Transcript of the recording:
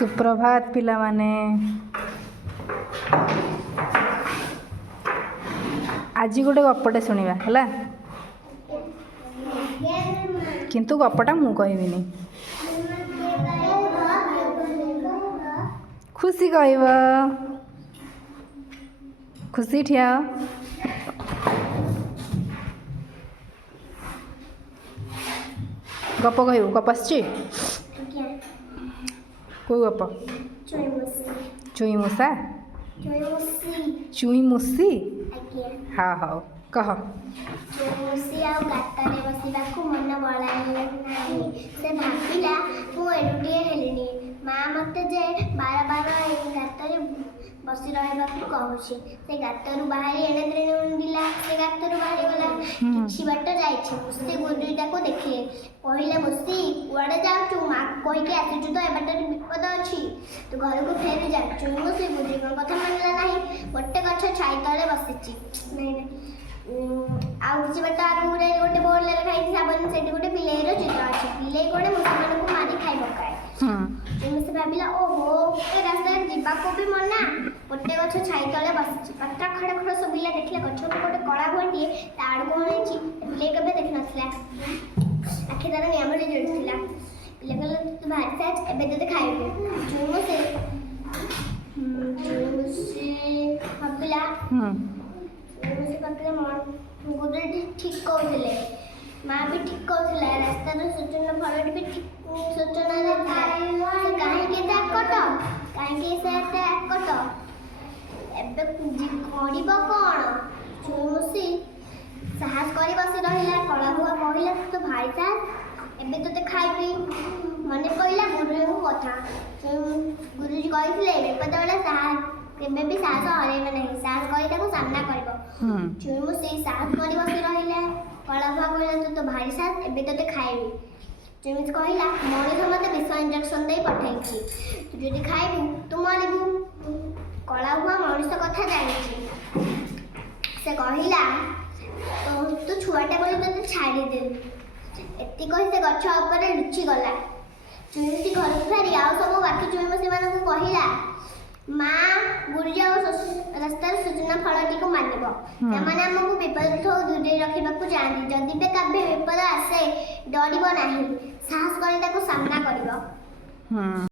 सुप्रभात पिला माने आज गोटे गपटे शुणा है किंतु गपटा मु कहबिनी खुशी कहब खुशी ठिया गप कह गप आसची कोई गप चुई मूसा चुई मूसी हाँ हाँ कह मूसी आ गाତରେ ବସିବାକୁ ମନ ବଳାଇଲା ନାହିଁ। ସେ ଭାବିଲା ମୁଁ ଏଡ଼ୁଟିଏ ହେଲିଣି, ମା ମୋତେ ଯେ ବାର ବାର ଏ ଗାତରେ ବସି ରହିବାକୁ କହୁଛି। ସେ ଗାତରୁ ବାହାରି ଏଣେ ତେଣେ ଉଣ୍ଡିଲା। ସେ ଗାତରୁ ବାହାରିଗଲା। କିଛି ବାଟ ଯାଇଛି ମୁସି ଗୁରୁଡ଼ିଟାକୁ ଦେଖିଲେ। କହିଲେ, ମୁସି କୁଆଡ଼େ ଯାଉଛୁ? ମା କହିକି ଆସିଛୁ ତ ଏ ବାଟରେ ବିପଦ ଅଛି, ତୁ ଘରକୁ ଫେରି ଯା। ଚୁଇ ମୁସି ଗୁରୁଡ଼ିଙ୍କ କଥା ମାନିଲା ନାହିଁ। ଗୋଟେ ଗଛ ଛାଇ ତଳେ ବସିଛି। ଆଉ କିଛି ବାଟ ଆଗକୁ ଯାଇ ଗୋଟେ ବୋର୍ଡରେ ଲେଖା ହେଇଛି ସାବନ, ସେଠି ଗୋଟେ ବିଲେଇର ଚିତ୍ର ଅଛି। ବିଲେଇ ଗୋଟେ ମୂଷାମାନଙ୍କୁ ମାରି ଖାଇ ପକାଏ। ସେ ଭାବିଲା, ଓହୋ ଏ ରାସ୍ତାରେ ଯିବାକୁ ବି ମନା, ଗୋଟେ ଗଛ ଛାଇ ତଳେ ବସିଛି। ପାଟା ଖଡ଼ ଖଡ଼ ଶୁଭିଲା। ଦେଖିଲା ଗଛ ଉପରେ ଗୋଟେ କଳା ଭୁଆଁଟିଏ ତା ଆଡ଼କୁ ଅନେଇଛି। ବିଲେଇ କେବେ ଦେଖିନଥିଲା। ଆଖି ତାର ନିଆମରେ ଜଳୁଥିଲା। ବିଲେଇ କହିଲା, ତୁ ଭାରି ସାଜ, ଏବେ ତତେ ଖାଇବୁ। ଚୁଇ ମୁସି ଭାବିଲା ଗୁରୁଡ଼ି ଠିକ୍ କହୁଥିଲେ, ମା ବି ଠିକ୍ କହୁଥିଲା। ରାସ୍ତାର ସୂଚନା ଫଳଟି ବି ଠିକ୍ ସୂଚନା ଦେଇଥିଲା। କାହିଁକି ଏତେ ଆକଟ, କାହିଁକି ସେ ଏତେ ଆକଟ, ଏବେ କରିବ କ'ଣ? ଚୁଇ ମୁସି ସାହସ କରି ବସି ରହିଲା। କଳାଭୁଆ କହିଲା, ତୁ ଭାରି ସାହସ, ଏବେ ତୋତେ ଖାଇବି। ମନେ ପଡ଼ିଲା ଗୁରୁଜୀଙ୍କ କଥା। ଗୁରୁଜୀ କହିଥିଲେ, ବିପଦ ବେଳେ କେବେ ବି ସାହସ ହରେଇବ ନାହିଁ, ସାହସ କରି ତାକୁ ସାମ୍ନା କରିବ। ଚୁଇ ମୁସି ସାହସ କରି ବସି ରହିଲା। କଳାଭୁଆ କହିଲା, ତୁ ତ ଭାରି ସାହସ, ଏବେ ତୋତେ ଖାଇବି। ଚୁଇ ମୁସି କହିଲା, ମଣିଷ ମୋତେ ବିଷ ଇଞ୍ଜେକ୍ସନ ଦେଇ ପଠାଇଛି, ତୁ ଯଦି ଖାଇବୁ ତୁ ମରିବୁ। କଳାଭୁଆ ମଣିଷ କଥା ଜାଣିଛି। ସେ କହିଲା, ତୁ ଛୁଆଟା ବୋଲି ତୋତେ ଛାଡ଼ିଦେବି। ଏତିକି କହି ସେ ଗଛ ଉପରେ ଲୁଚିଗଲା। ଚୁଇ ମୁସି ଘରକୁ ଫେରି ଆଉ ସବୁ ବାକି ଚୁଇ ମୁସିମାନଙ୍କୁ କହିଲା, ମା ଗୁରୁଜୀ ଆଉ ରାସ୍ତାର ସୂଚନା ଫଳଟିକୁ ମାନିବ। ସେମାନେ ଆମକୁ ବିପଦଠୁ ଦୂରେଇ ରଖିବାକୁ ଚାହାନ୍ତି। ଯଦି ବି କେବେ ବିପଦ ଆସେ ଡରିବ ନାହିଁ, ସାହସ କରି ତାକୁ ସାମ୍ନା କରିବ।